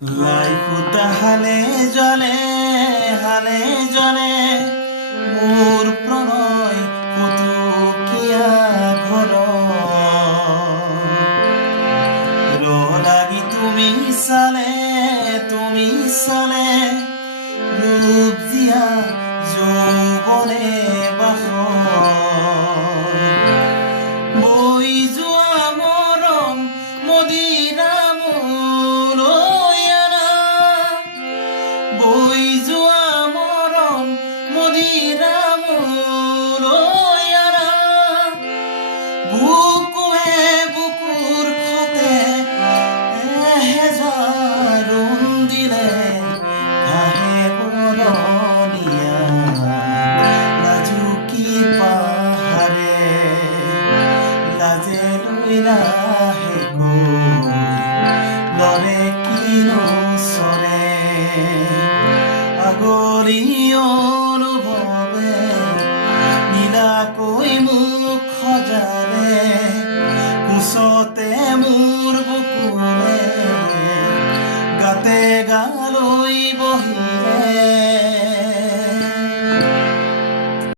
লাই ফুটা হালে জলে মোৰ প্ৰণয় কটকীয়া ঘৰ লাগি তুমি চালে ৰূপ দিয়া যৌৱনে বাস বৈ যোৱা মৰম মদিৰা মোলৈ আনা বৈ যোৱা মৰম মদিৰা মোলৈ আনা বুকুৱে বুকুৰ খতে এহেজাৰুণ দিলে কাহে বৰণীয়া লাজুকী পাহাৰে লাজে লৈ লাহে গৈ লৰে কিনো চৰে আগলি অনুভৱে নীলাকৈ মুখ সজালে কোচতে মোৰ বুকুৰে গাতে গালৈ বহিলে